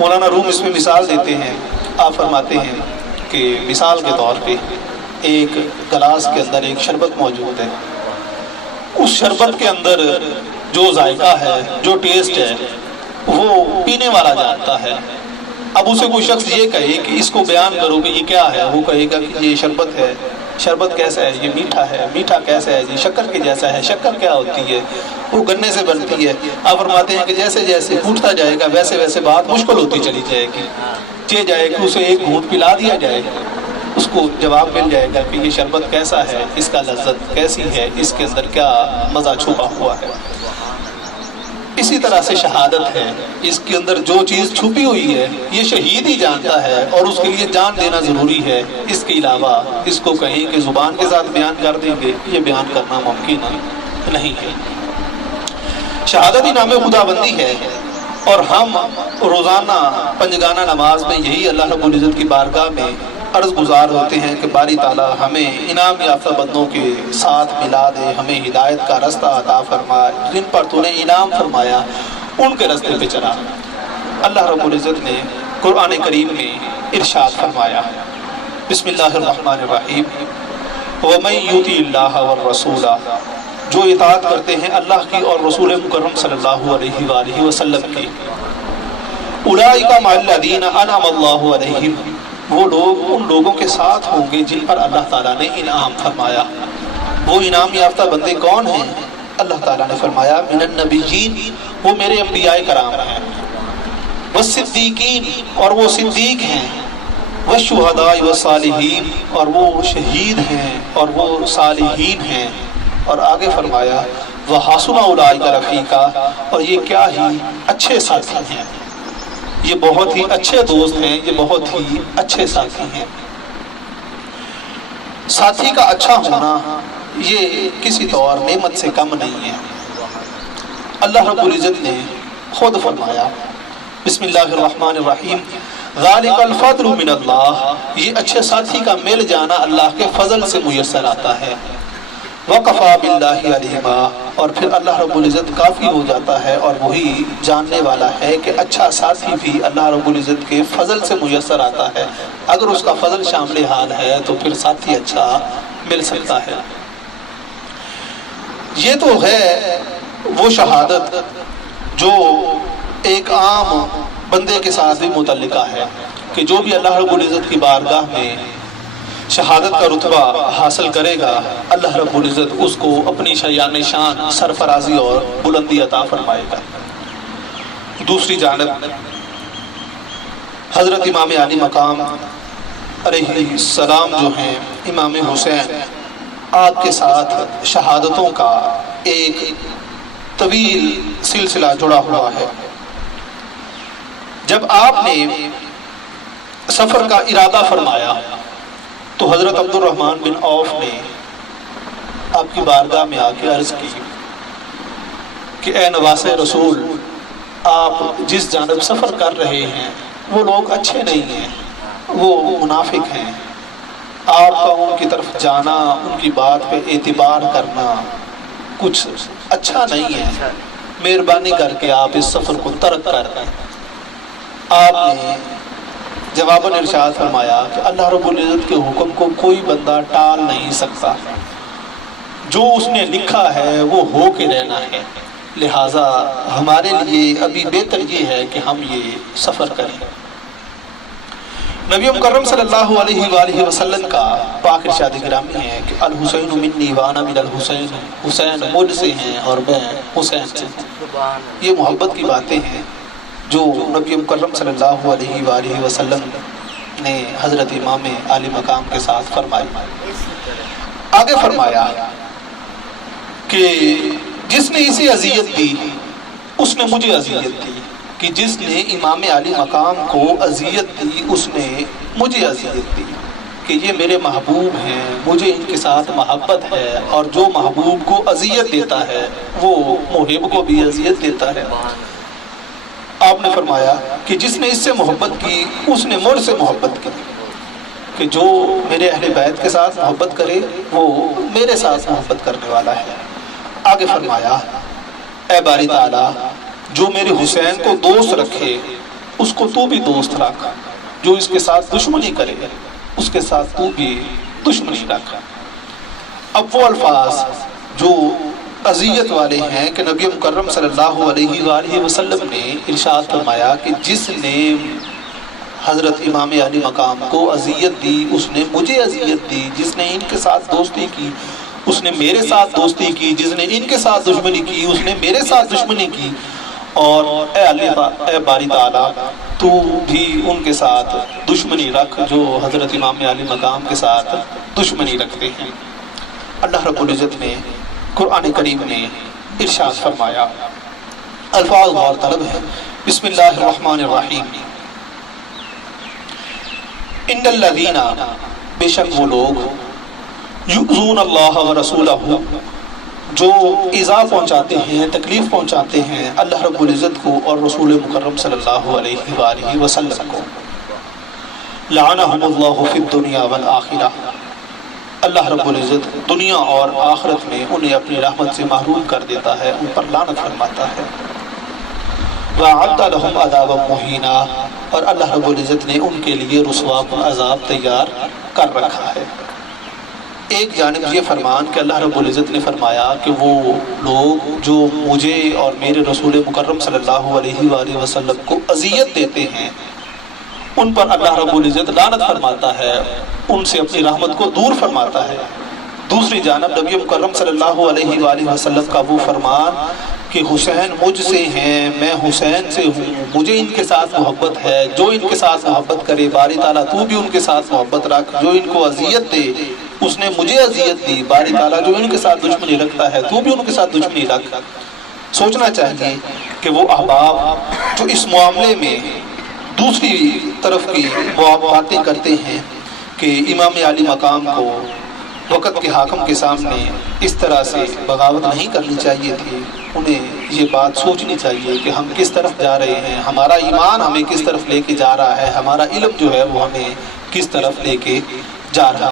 مولانا روم اس میں مثال دیتے ہیں، آپ فرماتے ہیں کہ مثال کے طور پہ ایک گلاس کے اندر ایک شربت موجود ہے، اس شربت کے اندر جو ذائقہ ہے، جو ٹیسٹ ہے، وہ پینے والا جانتا ہے۔ اب اسے کوئی شخص یہ کہے کہ اس کو بیان کرو کہ یہ کیا ہے، وہ کہے گا کہ یہ شربت ہے۔ شربت کیسا ہے؟ یہ میٹھا ہے۔ میٹھا کیسا ہے؟ یہ شکر کے جیسا ہے۔ شکر کیا ہوتی ہے؟ وہ گنے سے بنتی ہے۔ آپ فرماتے ہیں کہ جیسے جیسے پوچھتا جائے گا ویسے ویسے بات مشکل ہوتی چلی جائے گی، چاہے جائے کہ اسے ایک گھونٹ پلا دیا جائے، اس کو جواب مل جائے گا کہ یہ شربت کیسا ہے، اس کا لذت کیسی ہے، اس کے اندر کیا مزہ چھپا ہوا ہے۔ اسی طرح سے شہادت ہے، اس کے اندر جو چیز چھپی ہوئی ہے یہ شہید ہی جانتا ہے، اور اس کے لیے جان دینا ضروری ہے۔ اس کے علاوہ اس کو کہیں کہ زبان کے ساتھ بیان کر دیں گے، یہ بیان کرنا ممکن نہیں ہے۔ شہادت ہی نام خدا بندی ہے، اور ہم روزانہ پنجگانہ نماز میں یہی اللہ رب العزت کی بارگاہ میں عرض گزار ہوتے ہیں کہ باری تعالیٰ ہمیں انعام یافتہ بندوں کے ساتھ ملا دے، ہمیں ہدایت کا رستہ عطا فرمائے، جن پر تو نے انعام فرمایا ان کے رستے پہ چلا۔ اللہ رب العزت نے قرآن کریم میں ارشاد فرمایا، بسم اللہ الرحمن الرحیم، وَمَن يُطِعِ اللَّهَ وَالرَّسُولَ، جو اطاعت کرتے ہیں اللہ کی اور رسول مکرم صلی اللہ علیہ وآلہ وسلم کی، اولئک مع الذین انعم اللہ علیہم، وہ لوگ ان لوگوں کے ساتھ ہوں گے جن پر اللہ تعالیٰ نے انعام فرمایا۔ وہ انعام یافتہ بندے کون ہیں؟ اللہ تعالیٰ نے فرمایا من النبیین، وہ میرے انبیاء کرام ہیں، والصدیقین، اور وہ صدیق ہیں، والشہداء والصالحین، اور وہ شہید ہیں اور وہ صالحین ہیں، اور آگے فرمایا وحسن اولئک رفیقا، اور یہ کیا ہی اچھے ساتھی ہیں، یہ بہت ہی اچھے دوست ہیں، یہ بہت ہی اچھے ساتھی ہیں۔ ساتھی کا اچھا ہونا یہ کسی طور نعمت سے کم نہیں ہے۔ اللہ رب العزت نے خود فرمایا، بسم اللہ الرحمن الرحیم، ذالک الفضل من اللہ، یہ اچھے ساتھی کا مل جانا اللہ کے فضل سے میسر آتا ہے۔ وَقَفَى بِاللَّهِ عَلِيمًا، اور پھر اللہ رب العزت کافی ہو جاتا ہے اور وہی جاننے والا ہے کہ اچھا ساتھی بھی اللہ رب العزت کے فضل سے میسر آتا ہے۔ اگر اس کا فضل شامل حال ہے تو پھر ساتھی اچھا مل سکتا ہے۔ یہ تو ہے وہ شہادت جو ایک عام بندے کے ساتھ بھی متعلقہ ہے کہ جو بھی اللہ رب العزت کی بارگاہ میں شہادت کا رتبہ حاصل کرے گا، اللہ رب العزت اس کو اپنی شایان شان سرفرازی اور بلندی عطا فرمائے گا۔ دوسری جانب حضرت امام علی مقام علیہ السلام جو ہیں، امام حسین، آپ کے ساتھ شہادتوں کا ایک طویل سلسلہ جڑا ہوا ہے۔ جب آپ نے سفر کا ارادہ فرمایا تو حضرت عبد الرحمن بن عوف نے آپ کی بارگاہ میں آ کے عرض کی کہ اے نواس رسول، آپ جس جانب سفر کر رہے ہیں وہ لوگ اچھے نہیں ہیں، وہ منافق ہیں، آپ کا ان کی طرف جانا، ان کی بات پہ اعتبار کرنا کچھ اچھا نہیں ہے، مہربانی کر کے آپ اس سفر کو ترک کر دیں۔ آپ نے جواباً ارشاد فرمایا کہ اللہ رب العزت کے حکم کو کوئی بندہ ٹال نہیں سکتا، جو اس نے لکھا ہے وہ ہو کے رہنا ہے، لہٰذا ہمارے لیے ابھی بہتر یہ ہے کہ ہم یہ سفر کریں۔ نبی مکرم صلی اللہ علیہ وآلہ وسلم کا پاک ارشاد گرامی ہے کہ الحسین منی وانا من الحسین، حسین مجھ سے ہیں اور میں حسین سے ہوں۔ یہ محبت کی باتیں ہیں جو نبی مکرم صلی اللہ علیہ وآلہ وسلم نے حضرت امام علی مقام کے ساتھ فرمائی۔ آگے فرمایا کہ جس نے اسے اذیت دی اس نے مجھے اذیت دی، کہ جس نے امام علی مقام کو اذیت دی اس نے مجھے اذیت دی، کہ یہ میرے محبوب ہیں، مجھے ان کے ساتھ محبت ہے، اور جو محبوب کو اذیت دیتا ہے وہ محب کو بھی اذیت دیتا ہے۔ آپ نے فرمایا کہ جس نے اس سے محبت کی اس نے مجھ سے محبت کی، کہ جو میرے اہل بیت کے ساتھ محبت کرے وہ میرے ساتھ محبت کرنے والا ہے۔ آگے فرمایا اے باری تعالیٰ، جو میرے حسین کو دوست رکھے اس کو تو بھی دوست رکھ، جو اس کے ساتھ دشمنی کرے اس کے ساتھ تو بھی دشمنی رکھ۔ اب وہ الفاظ جو اذیت والے ہیں کہ نبی مکرم صلی اللہ علیہ وآلہ وسلم نے ارشاد فرمایا کہ جس نے حضرت امام علی مقام کو اذیت دی اس نے مجھے اذیت دی، جس نے ان کے ساتھ دوستی کی اس نے میرے ساتھ دوستی کی، جس نے ان کے ساتھ دشمنی کی اس نے میرے ساتھ دشمنی کی، اور اے باری تعالیٰ تو بھی ان کے ساتھ دشمنی رکھ جو حضرت امام علی مقام کے ساتھ دشمنی رکھتے ہیں۔ اللہ رب العزت نے قرآن کریم نے ارشاد فرمایا، الفاظ غور طلب ہے، بسم اللہ الرحمن الرحیم، ان الذین، بے شک وہ لوگ، یؤذون اللہ ورسولہ، جو ایذا پہنچاتے ہیں، تکلیف پہنچاتے ہیں اللہ رب العزت کو اور رسول مکرم صلی اللہ علیہ وآلہ وسلم کو، لعنہم اللہ فی الدنیا والآخرہ، اللہ رب العزت دنیا اور آخرت میں انہیں اپنی رحمت سے محروم کر دیتا ہے، ان پر لعنت فرماتا ہے۔ وَأَعَدَّ لَهُمْ عَذَابًا مُهِينًا، اور اللہ رب العزت نے ان کے لیے رسوا عذاب تیار کر رکھا ہے۔ ایک جانب یہ فرمان کہ اللہ رب العزت نے فرمایا کہ وہ لوگ جو مجھے اور میرے رسول مکرم صلی اللہ علیہ وآلہ وسلم کو اذیت دیتے ہیں ان پر اللہ رب العزت لعنت فرماتا ہے، ان سے اپنی رحمت کو دور فرماتا ہے۔ دوسری جانب نبی مکرم صلی اللہ علیہ وآلہ وسلم کا وہ فرمان کہ حسین مجھ سے ہیں، میں حسین سے ہوں، مجھے ان کے ساتھ محبت ہے، جو ان کے ساتھ محبت کرے باری تعالیٰ تو بھی ان کے ساتھ محبت رکھ، جو ان کو اذیت دے اس نے مجھے اذیت دی، باری تعالیٰ جو ان کے ساتھ دشمنی رکھتا ہے تو بھی ان کے ساتھ دشمنی رکھ۔ سوچنا چاہیے کہ وہ احباب جو اس معاملے میں دوسری طرف کی باتیں کرتے ہیں کہ امام علی مقام کو وقت کے حاکم کے سامنے اس طرح سے بغاوت نہیں کرنی چاہیے تھی، انہیں یہ بات سوچنی چاہیے کہ ہم کس طرف جا رہے ہیں، ہمارا ایمان ہمیں کس طرف لے کے جا رہا ہے، ہمارا علم جو ہے وہ ہمیں کس طرف لے کے جا رہا ہے۔